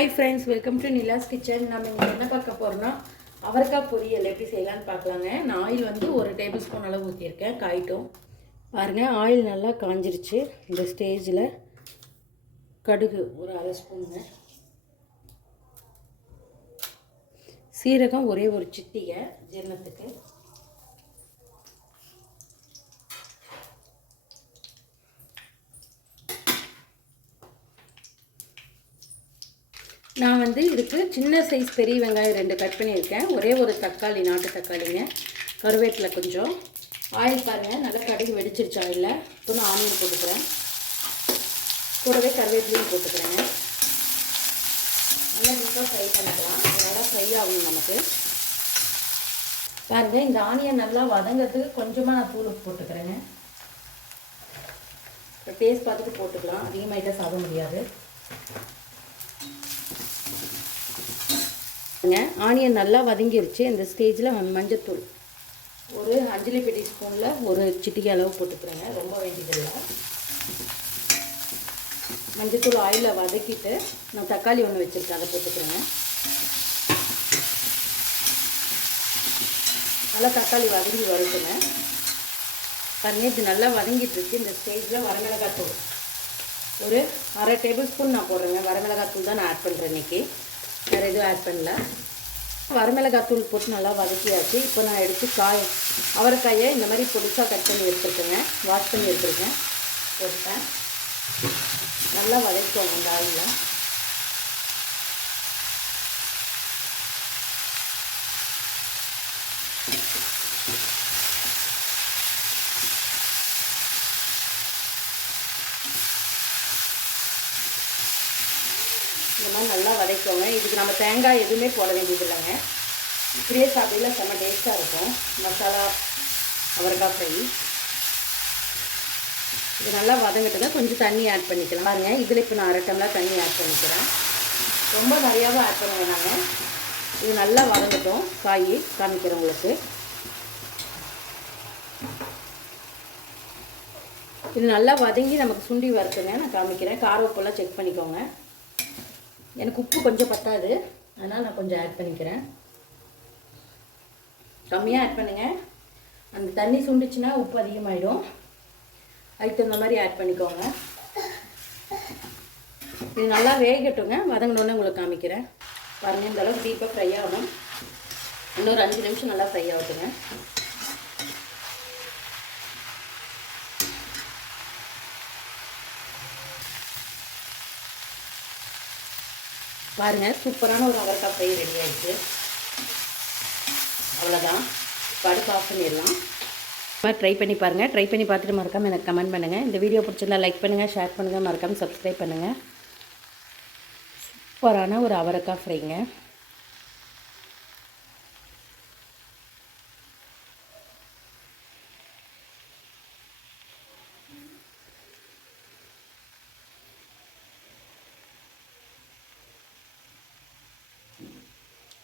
Hi friends welcome to Nila's kitchen நம்ம இங்கே என்ன பார்க்க போகிறோம்னா அவரைக்காய் பொரியல் எப்படி செய்யலான்னு பார்க்கலாங்க. நான் ஆயில் வந்து ஒரு டேபிள் ஸ்பூன் அளவு ஊற்றியிருக்கேன் காயிட்டும் பாருங்கள் ஆயில் நல்லா காஞ்சிருச்சு. இந்த ஸ்டேஜில் கடுகு ஒரு அரை ஸ்பூனுங்க. சீரகம் ஒரே ஒரு சிட்டிகை ஜீரணத்துக்கு. நான் வந்து இதுக்கு சின்ன சைஸ் பெரிய வெங்காயம் ரெண்டு கட் பண்ணியிருக்கேன். ஒரே ஒரு தக்காளி நாட்டு தக்காளிங்க. கருவேப்பிலை கொஞ்சம். ஆயில் பாருங்கள் நல்லா கடுகு வெடிச்சிருச்சு ஆயிலில் இப்போ நான் ஆனியன் போட்டுக்கிறேன். கூடவே கருவேப்பிலையும் போட்டுக்கிறேங்க. நல்லா நீட்டாக ஃப்ரை பண்ணிக்கலாம். நல்லா ஃப்ரை ஆகணும் நமக்கு. பாருங்கள் இந்த ஆனியன் நல்லா வதங்கிறதுக்கு கொஞ்சமாக நான் தூள் போட்டுக்கிறேங்க. இப்போ டேஸ்ட் பார்த்துட்டு போட்டுக்கலாம். அதிகமாகிட்ட சாப்பிட முடியாது. ஆனியன் நல்லா வதங்கிருச்சு. இந்த ஸ்டேஜில் மஞ்சத்தூள் ஒரு அஞ்சலி பெட்டி ஸ்பூனில் ஒரு சிட்டிகை அளவு போட்டுக்கிறேங்க. ரொம்ப வேண்டியதில்லை. மஞ்சத்தூள் ஆயிலில் வதக்கிட்டு நான் தக்காளி ஒன்று வச்சுருக்கேன். அதை போட்டுக்கிறேங்க. நல்லா தக்காளி வதங்கி வருதுங்க பாருங்க இது நல்லா வதங்கிட்டுருக்கு இந்த ஸ்டேஜில் வரமிளகாய் தூள் ஒரு அரை டேபிள் ஸ்பூன் நான் போடுறேங்க. வரமிளகாய் தூள் தான் நான் ஆட் பண்ணுறேன் இன்றைக்கி வேறு எதுவும் ஆட் பண்ணல. வரமிளகாய் தூள் போட்டு நல்லா வதக்கியாச்சு. இப்போ நான் எடுத்து காய் அவரைக்காயை இந்த மாதிரி பொடிசாக கட் பண்ணி எடுத்துருக்கேங்க. வாஷ் பண்ணி எடுத்துருக்கேன். போட்டேன் நல்லா வதக்குவோங்க இந்த ஆயிலில் இந்த மாதிரி நல்லா வதக்கோங்க. இதுக்கு நம்ம தேங்காய் எதுவுமே போட வேண்டியது இல்லைங்க இப்படியே சாப்பிடல செம்ம டேஸ்ட்டாக இருக்கும். மசாலா அவரைக்காய் ஃப்ரை. இது நல்லா வதங்கிட்டுங்க. கொஞ்சம் தண்ணி ஆட் பண்ணிக்கலாம். பாருங்க இதில் இப்போ நான் அரை தண்ணி ஆட் பண்ணிக்கிறேன். ரொம்ப நிறையாவும் ஆட் பண்ண வேணாங்க. இது நல்லா வதங்கட்டும். காய் காமிக்கிறேன் உங்களுக்கு. இது நல்லா வதங்கி நமக்கு சுண்டி வறுத்துங்க நான் காமிக்கிறேன். கார உப்பெல்லாம் செக் பண்ணிக்கோங்க. எனக்கு உப்பு கொஞ்சம் பத்தாது. அதனால் நான் கொஞ்சம் ஆட் பண்ணிக்கிறேன். கம்மியாக ஆட் பண்ணுங்கள் அந்த தண்ணி சுண்டுச்சுன்னா உப்பு அதிகமாகிடும் அதுக்கு தகுந்த மாதிரி ஆட் பண்ணிக்கோங்க. இது நல்லா வேகட்டுங்க. வதங்கினோடனே உங்களுக்கு காமிக்கிறேன். பாருங்கள் இந்த அளவுக்கு டீப்பாக ஃப்ரை ஆகணும் இன்னொரு அஞ்சு நிமிஷம் நல்லா ஃப்ரை ஆகட்டுங்க. பாருங்கள் சூப்பரான ஒரு அவரைக்காய் ஃப்ரை ரெடி ஆகிடுச்சு அவ்வளோதான் படுப்பு ஆஃப் பண்ணிடலாம் ட்ரை பண்ணி பாருங்கள் ட்ரை பண்ணி பார்த்துட்டு மறக்காமல் எனக்கு கமெண்ட் பண்ணுங்கள் இந்த வீடியோ பிடிச்சிருந்தா லைக் பண்ணுங்கள் ஷேர் பண்ணுங்கள் மறக்காமல் சப்ஸ்கிரைப் பண்ணுங்கள் சூப்பரான ஒரு அவரைக்காய் ஃப்ரைங்க.